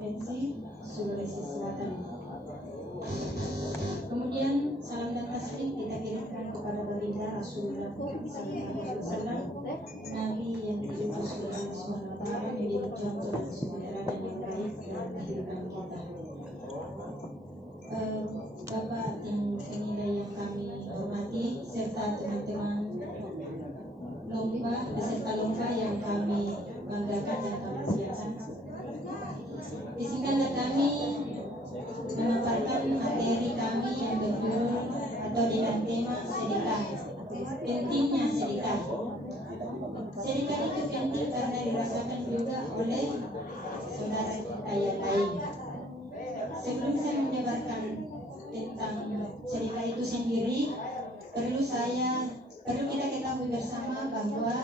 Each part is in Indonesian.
Provinsi Sulawesi Selatan. Kemudian salam dan taslim kita kirimkan kepada baginda Rasulullah SAW, Nabi yang diutus oleh Allah Subhanahu wa taala menjadi contoh dan sumber yang baik dalam kehidupan kita. Bapak yang penilai yang kami hormati serta teman-teman lomba beserta lomba yang kami banggakan dan kami siapkan. Izinkanlah kami memaparkan materi kami yang berjudul atau dengan tema sedekah. Pentingnya sedekah. Sedekah itu penting karena dirasakan juga oleh saudara kita yang lain. Sebelum saya menyebarkan tentang sedekah itu sendiri, perlu kita ketahui bersama bahwa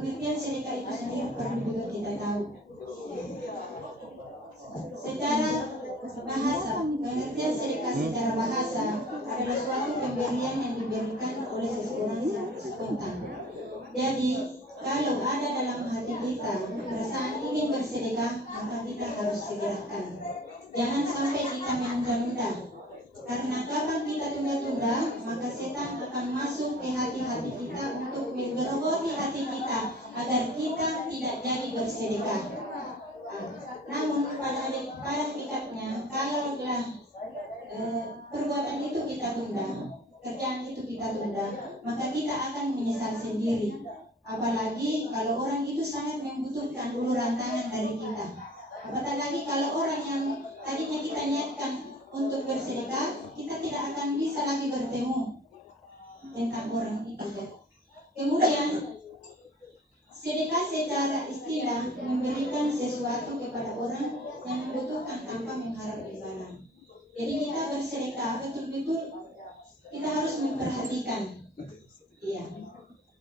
pengertian sedekah itu sendiri perlu juga kita tahu. Secara bahasa, pengertian sedekah secara bahasa adalah suatu pemberian yang diberikan oleh seseorang spontan. Jadi, kalau ada dalam hati kita perasaan ingin bersedekah, maka kita harus segerakan. Jangan sampai kita menunda-nunda. Karena kapan kita tunda-tunda, maka setan akan masuk ke hati-hati kita untuk menggerogoti hati kita agar kita tidak jadi bersedekah. Namun pada hakikatnya, kalaulah perbuatan itu kita tunda, kerjaan itu kita tunda, maka kita akan menyesal sendiri. Apalagi kalau orang itu sangat membutuhkan uluran tangan dari kita. Apatah lagi kalau orang yang tadinya kita niatkan untuk bersedekah, kita tidak akan bisa lagi bertemu tentang orang itu. Kemudian sedekah secara istilah memberikan sesuatu kepada orang yang membutuhkan tanpa mengharap imbalan. Jadi kita bersedekah betul-betul kita harus memperhatikan. Iya.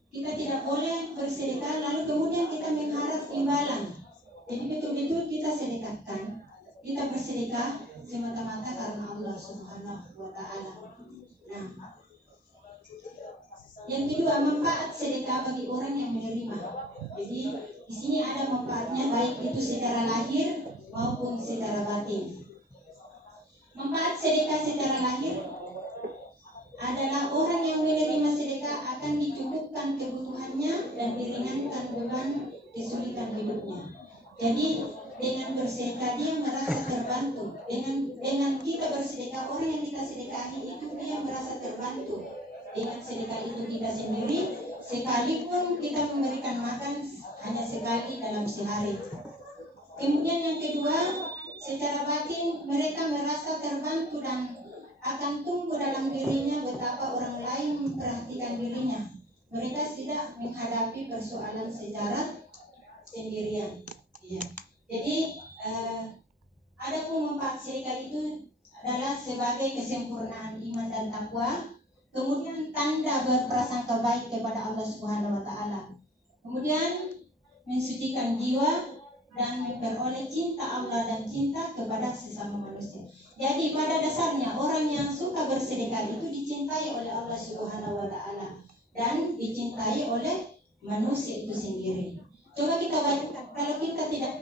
Kita tidak boleh bersedekah lalu kemudian kita mengharap imbalan. Jadi betul-betul kita sedekahkan. Kita bersedekah semata-mata karena Allah Subhanahu wa taala. Nah, yang kedua, manfaat sedekah bagi orang yang menerima. Jadi di sini ada manfaatnya baik itu secara lahir maupun secara batin. Manfaat sedekah secara lahir adalah orang yang menerima sedekah akan dicukupkan kebutuhannya dan diringankan beban kesulitan hidupnya. Jadi dengan bersedekah dia merasa terbantu. Dengan kita bersedekah, orang yang kita sedekahi itu dia merasa terbantu. Dengan sedekah itu kita sendiri, sekalipun kita memberikan makan hanya sekali dalam sehari. Kemudian yang kedua, secara batin mereka merasa terbantu dan akan tumbuh dalam dirinya betapa orang lain memperhatikan dirinya. Mereka tidak menghadapi persoalan secara sendirian. Ya. Jadi ada pun manfaat sedekah itu adalah sebagai kesempurnaan iman dan takwa. Kemudian tanda berprasangka baik kepada Allah Subhanahu wa taala. Kemudian mensucikan jiwa dan memperoleh cinta Allah dan cinta kepada sesama manusia. Jadi pada dasarnya orang yang suka bersedekah itu dicintai oleh Allah Subhanahu wa taala dan dicintai oleh manusia itu sendiri. Coba kita bayangkan kalau kita tidak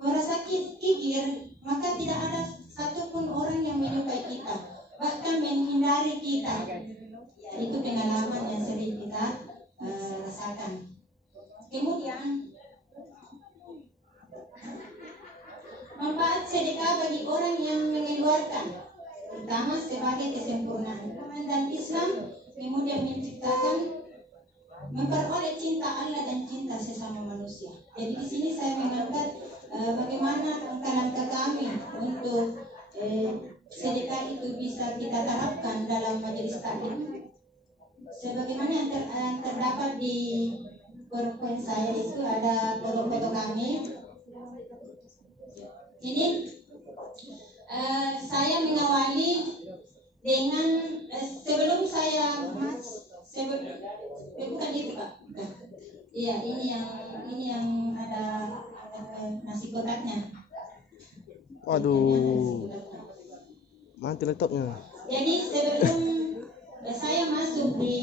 merasa kikir, maka tidak ada satupun orang yang menyukai kita, bahkan menghindari kita. Ya, itu pengalaman yang sering kita rasakan. Kemudian manfaat sedekah bagi orang yang mengeluarkan, pertama sebagai kesempurnaan iman dan Islam, kemudian menciptakan, memperoleh cinta Allah dan cinta sesama manusia. Jadi di sini saya mengangkat bagaimana langkah-langkah kami untuk sedekah itu bisa kita terapkan dalam majelis taklim. Sebagaimana yang terdapat di PowerPoint saya itu ada foto-foto kami. Ini saya mengawali dengan sebelum saya bukan itu Pak. Iya, ini yang ada nasi kotaknya. Waduh, mati laptopnya. Jadi sebelum saya masuk di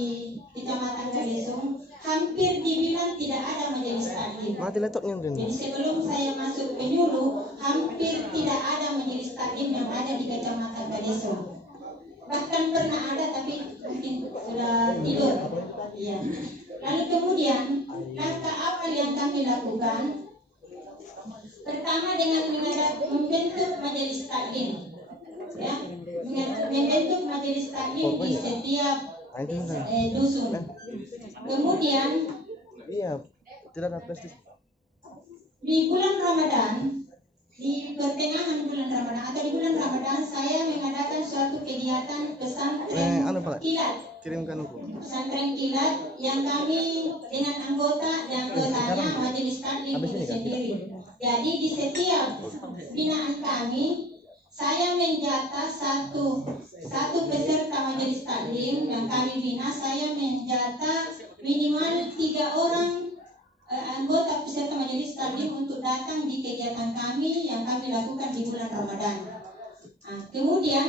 Kecamatan Kalesung, hampir dibilang tidak ada majelis taklim. Mati laptopnya Brin. Jadi sebelum saya masuk penyuluh, hampir tidak ada majelis taklim yang ada di Kecamatan Gadeso. Bahkan pernah ada tapi mungkin sudah tidur. Iya. Lalu kemudian langkah awal yang kami lakukan, pertama dengan membentuk majelis taklim, ya, membentuk majelis taklim di setiap dusun. Kemudian Iya, tidak ada plastik. di bulan Ramadan, di pertengahan bulan Ramadan atau di bulan Ramadan, saya mengadakan suatu kegiatan pesantren kilat. Kirimkan aku. Pesantren kilat yang kami dengan anggotanya majelis taklim itu sendiri. Jadi di setiap binaan kami, saya menjata satu peserta majelis taklim yang kami bina. Saya menjata minimal 3 orang anggota peserta majelis taklim untuk datang di kegiatan kami yang kami lakukan di bulan Ramadan. Nah, kemudian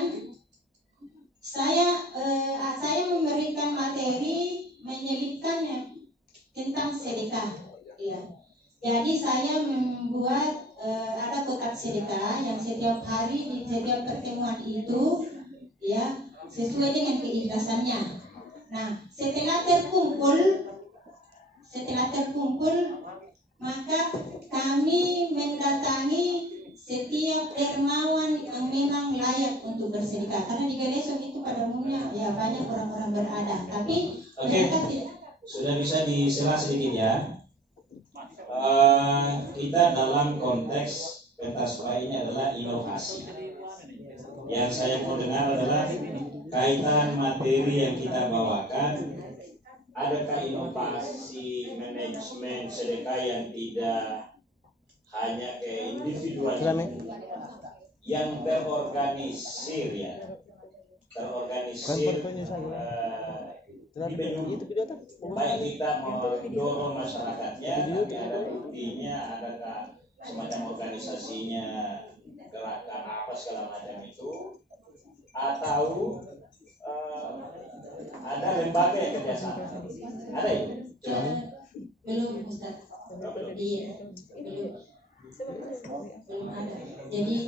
saya memberikan materi menyelipkannya tentang sedekah. Ya. Jadi saya membuat ada kotak sedekah yang setiap hari di setiap pertemuan itu, ya, sesuai dengan keikhlasannya. Nah, setelah terkumpul, maka kami mendatangi setiap dermawan yang memang layak untuk bersedekah. Karena di Gadeso itu pada umumnya ya banyak orang-orang berada, tapi mereka tidak. Sudah bisa disela sedikit ya. Kita dalam konteks pentas ini adalah inovasi. Yang saya mau dengar adalah kaitan materi yang kita bawakan. Adakah inovasi manajemen sedekah yang tidak hanya ke individual yang terorganisir, ya, terorganisir di penyuluh. Baik kita mendorong masyarakatnya, tapi ada buktinya, adakah semacam organisasinya, gerakan apa segala macam itu, atau ada lembaga yang kerjasama. Ada itu? Belum, Ustaz. Iya, belum ada. Jadi